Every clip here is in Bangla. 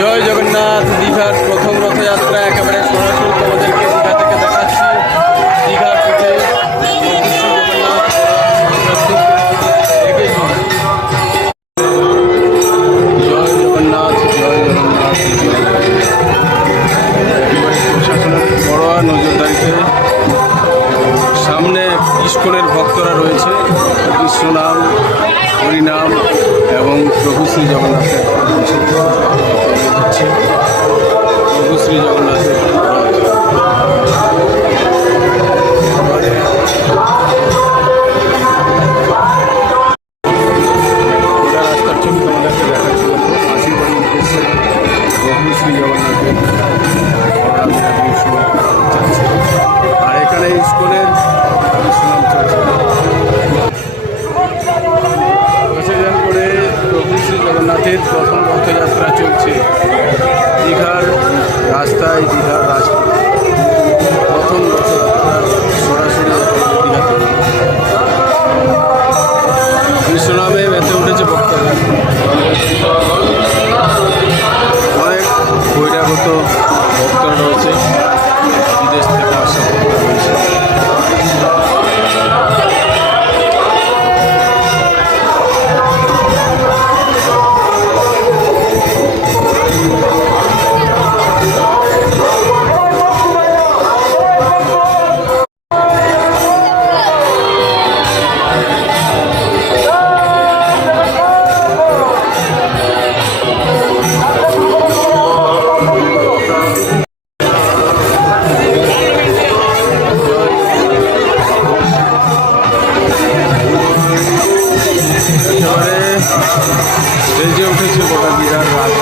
জয় জগন্নাথ। দীঘার প্রথম রথযাত্রা একেবারে সরাসরি তোমাদেরকে দীঘা থেকে দেখাচ্ছি। দীঘার পথে জয় জগন্নাথ, জয় জগন্নাথ, প্রশাসনের বড়োয়া নজরদারিতে সামনে ইস্কনের ভক্তরা রয়েছে। কৃষ্ণনাম, হরিনাম এবং প্রভু শ্রী জগন্নাথের প্রভু শ্রী জগন্নাথের রাস্তার ছবি তোমাদেরকে দেখাচ্ছি। আশীর্বাদ উদ্দেশ্যে প্রভু শ্রী জগন্নাথের আর এখানে ইস্কনের কৃষ্ণনাম চলছে। করে প্রভু শ্রী জগন্নাথের প্রথম রথযাত্রা চলছে দীঘার রাস্তায়। দীঘার রাস্তায় প্রথম রথযাত্রা সরাসরি দীঘাতে কৃষ্ণনামে মেতে উঠেছে ভক্তরা। অনেক বহিরাগত ভক্তরা রয়েছে, বিদেশ থেকে আসা ভক্তরা রয়েছে। সেজে উঠেছে গোটা দীঘার রাত।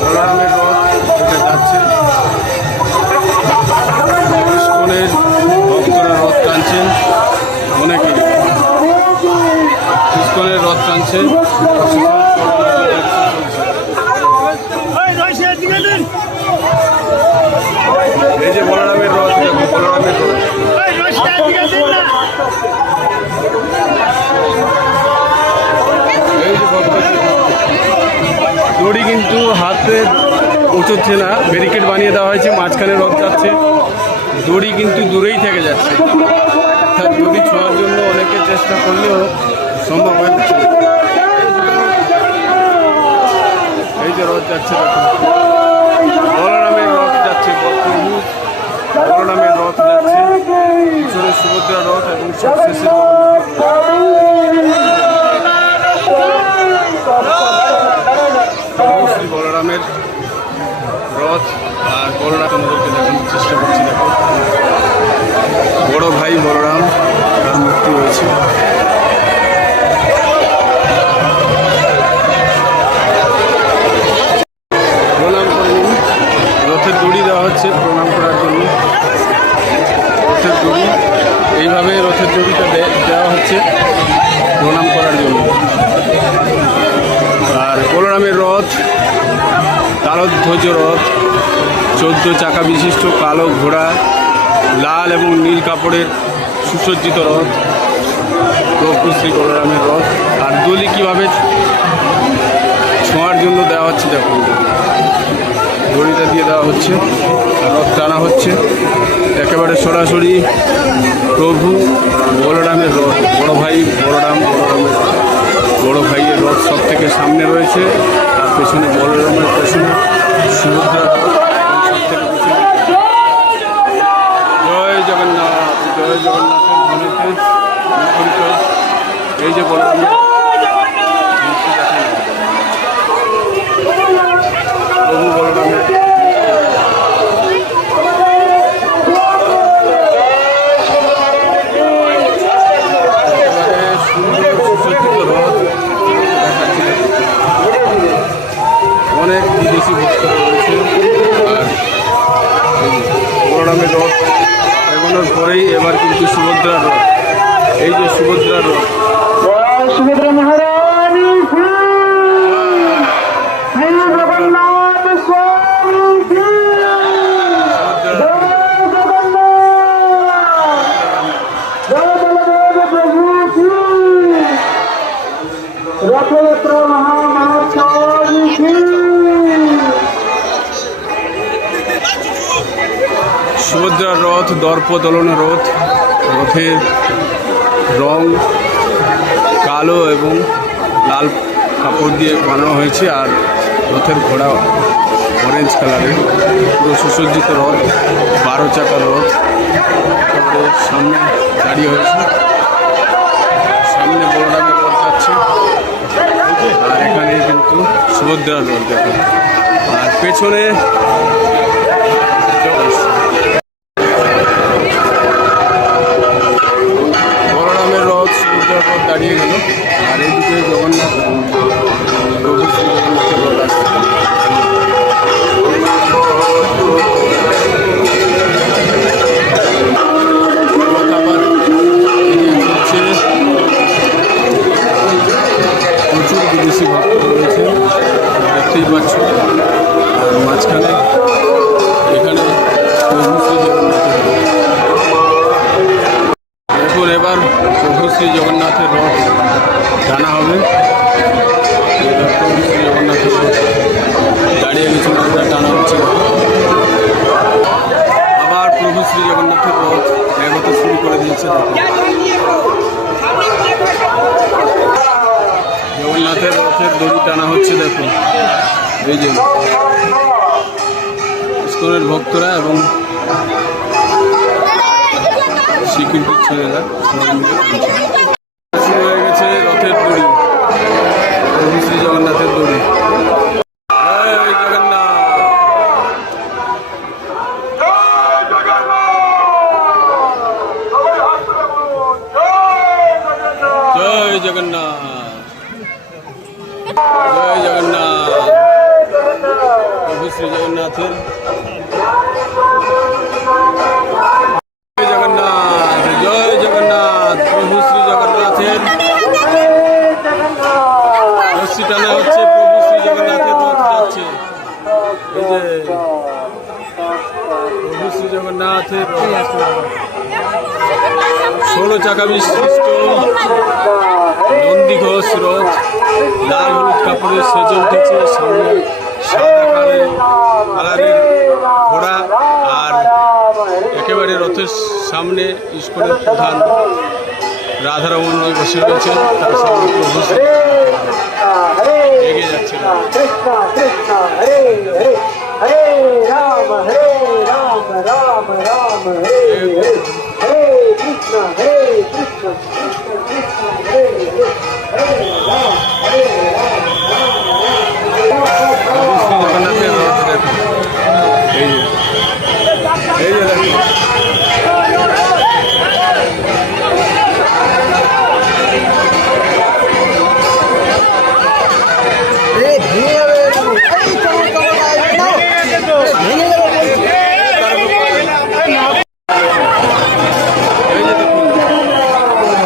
বলরামের রথ এটা যাচ্ছে। ইস্কনের ভক্তরা রথ টানছেন, অনেকে ইস্কনের রথ টানছে। এই যে বলরামের রথ, দেখো বলরামের রথ। দড়ি কিন্তু হাতে পৌঁছচ্ছে না, ব্যারিকেড বানিয়ে দেওয়া হয়েছে, মাঝখানে রথ যাচ্ছে। দড়ি কিন্তু দূরেই থেকে যাচ্ছে। দড়ি ছোঁয়ার জন্য অনেকে চেষ্টা করলেও সম্ভব হচ্ছে। এই যে রথ যাচ্ছে, বলরামের রথ যাচ্ছে, প্রভু বলরামের রথ যাচ্ছে, পিছনে সুভদ্রা রথ এবং সবশেষে শ্রী বলরামের রথ। আর বলরাম আমাদেরকে দেখানোর চেষ্টা করছি। দেখো বড় ভাই বলরাম, তার মূর্তি রয়েছে। প্রণাম করে নিন। রথের দড়ি দেওয়া হচ্ছে প্রণাম করার জন্য। রথের দড়ি এইভাবে রথের দড়িটা দেওয়া হচ্ছে প্রণাম করার জন্য। আর বলরামের রথ তালধ্বজ রথ, 14 চাকা বিশিষ্ট কালো ঘোড়া, লাল এবং নীল কাপড়ের সুসজ্জিত রথ প্রভু শ্রী বলরামের রথ। আর দড়ি কীভাবে ছোঁয়ার জন্য দেওয়া হচ্ছে, দেখুন দড়িটা দিয়ে দেওয়া হচ্ছে, রথ টানা হচ্ছে একেবারে সরাসরি প্রভু বলরামের রথ। বড় ভাই বড় ভাইয়ের রথ সব থেকে সামনে রয়েছে, তার পেছনে বলরামের পেছনে সুভদ্রা। জয় জগন্নাথ, জয় জগন্নাথের ধ্বনিতে এই যে বলরামের প্রভু বলরামের বলরামের রথ এগোনোর পরেই এবার কিন্তু সুভদ্রার রথ। এই যে সুভদ্রার রথ, সুভদ্রা মহারানী কি জয়, জগন্নাথ স্বামী কি জয়, জগন্নাথ জয়, বলদেব প্রভু কি রথযাত্রা মহামহোৎসব কি। সুভদ্রার রথ দর্প দোলনের রথ। রথের রং কালো এবং লাল কাপড় দিয়ে বানানো হয়েছে, আর রথের ঘোড়া অরেঞ্জ কালারের। পুরো সুসজ্জিত রথ, 12 চাকার রথ। তারপরে সামনে দাঁড়িয়ে হয়েছে, সামনে বলরামের রথ যাচ্ছে, আর এখানে কিন্তু সুভদ্রার রথ দেখুন, আর পেছনে বলরামের রথ, সুভদ্রার রথ দাঁড়িয়ে গেল, আর এইদিকে জগন্নাথ প্রভু শ্রী জগন্নাথের রথ আসছে। রথ আবার এগিয়ে চলছে। প্রচুর বিদেশি ভক্ত রয়েছে, দেখতেই পাচ্ছ। আর মাঝখানে এখানে প্রভু শ্রী জগন্নাথের রথ। দেখুন এবার প্রভু শ্রী জগন্নাথের রথ টানা হবে। প্রভু শ্রী জগন্নাথের রথ দাঁড়িয়ে গেছে, টানা হচ্ছে। আবার প্রভু শ্রী জগন্নাথের রথ এগোতে শুরু করে দিয়েছে। জগন্নাথের রথের দড়ি টানা হচ্ছে, দেখুন এই যে ইস্কনের ভক্তরা এবং সিকিউরিটির ছেলেরা সবাই মিলে শুরু হয়ে গেছে রথের দড়ি, প্রভু শ্রী জগন্নাথের দড়ি। জয় জগন্নাথ, জয় জগন্নাথ, জয় জগন্নাথ। প্রভু শ্রী জগন্নাথের জগন্নাথ, জয় জগন্নাথ। প্রভু শ্রী জগন্নাথের রশ্মি টানা হচ্ছে, প্রভু শ্রী জগন্নাথের রথ যাচ্ছে। এই যে প্রভু শ্রী জগন্নাথের রথ 16 চাকা বিশিষ্ট নন্দী ঘোষ রথ লাল হলুদ কাপড়ে সেজে উঠেছে। সামনে সাদা কালারের ঘোড়া, আর একেবারে রথের সামনে ইস্কনের প্রধান রাধারমণজি বসে রয়েছেন, তার সামনে প্রভু এগিয়ে যাচ্ছে। কৃষ্ণ কৃষ্ণ হরে হরে, হরে রাম রাম রাম হরে হরে, হরে কৃষ্ণ কৃষ্ণ কৃষ্ণ হরে হরে, হরে রাম প্রভু শ্রী জগন্নাথের রথ দেখুন, এই যে দেখুন।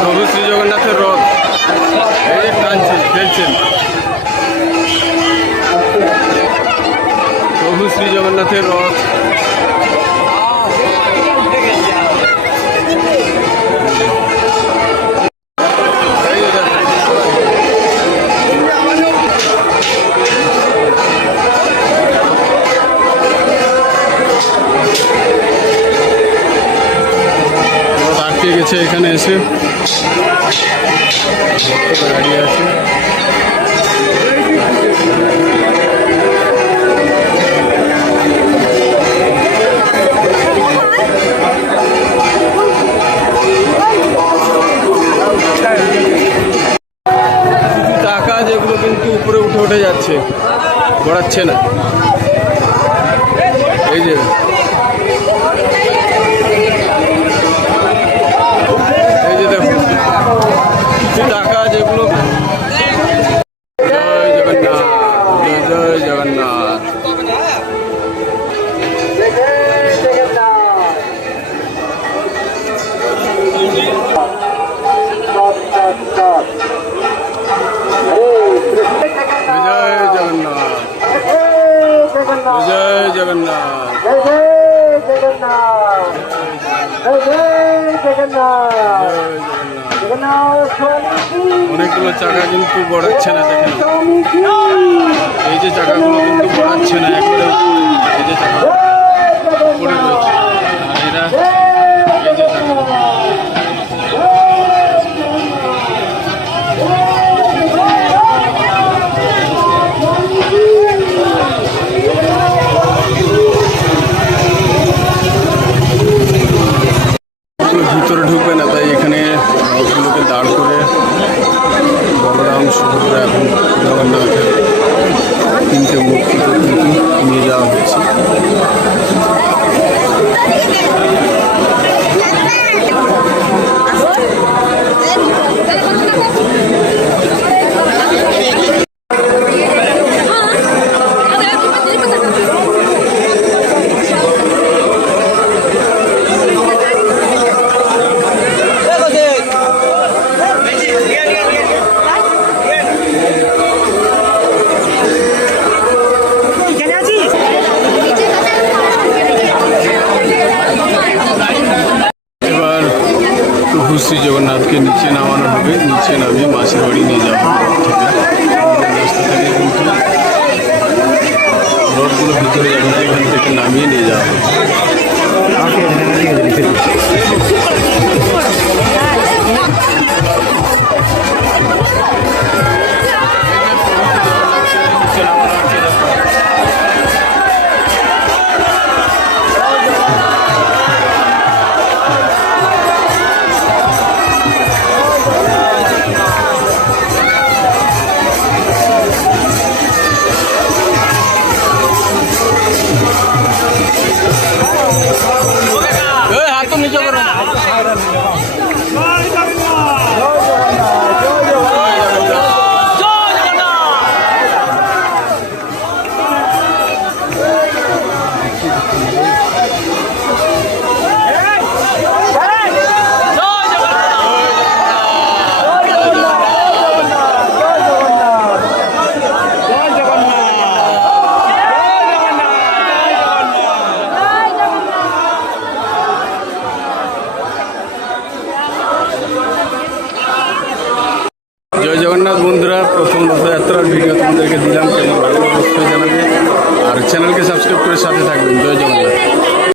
প্রভু শ্রী জগন্নাথের রথ এই যে টানছেন, ফেলছেন। প্রভু শ্রী জগন্নাথের রথ আটকে গেছে, এখানে এসে দাঁড়িয়ে আছে। টাকা যেগুলো কিন্তু উপরে উঠে যাচ্ছে, গড়াচ্ছে না। এই যে দেখুন কিছু টাকা যেগুলো। জয় জগন্নাথ, জয় জগন্নাথ। जय जय जगन्नाथ जय जय जगन्नाथ जगन्नाथ स्वामी की অনেকগুলো চাকা কিন্তু গড়াচ্ছে না, দেখেন स्वामी की এই যে চাকাগুলো কিন্তু গড়াচ্ছে না, একবারে উপরে। এই যে চাকা উপরে রয়েছে, আর এরা এই যে চাকা ভিতরে ঢুকবে না, তাই এখানে রথগুলোকে দাঁড় করে বলরাম সুভদ্রা এবং জগন্নাথের তিনটে মূর্তি কিন্তু নিয়ে যাওয়া হচ্ছে। এবার প্রভু শ্রী জগন্নাথকে নিচে নামানো হবে, নিচে নামিয়ে মাসির বাড়ি নিয়ে যাওয়া হবে রথ থেকে। রাস্তা থেকে কিন্তু রথগুলো ভিতরে যাবে না, এখান থেকে নামিয়ে নিয়ে যাওয়া হবে। হাত তো নিচে করো। জয় জগন্নাথ বন্ধুরা, প্রথম রথযাত্রার ভিডিও তোমাদেরকে দিলাম, কেমন লাগলো অবশ্যই জানাবে, আর চ্যানেলকে সাবস্ক্রাইব করে সাথে থাকবেন। জয় জগন্নাথ।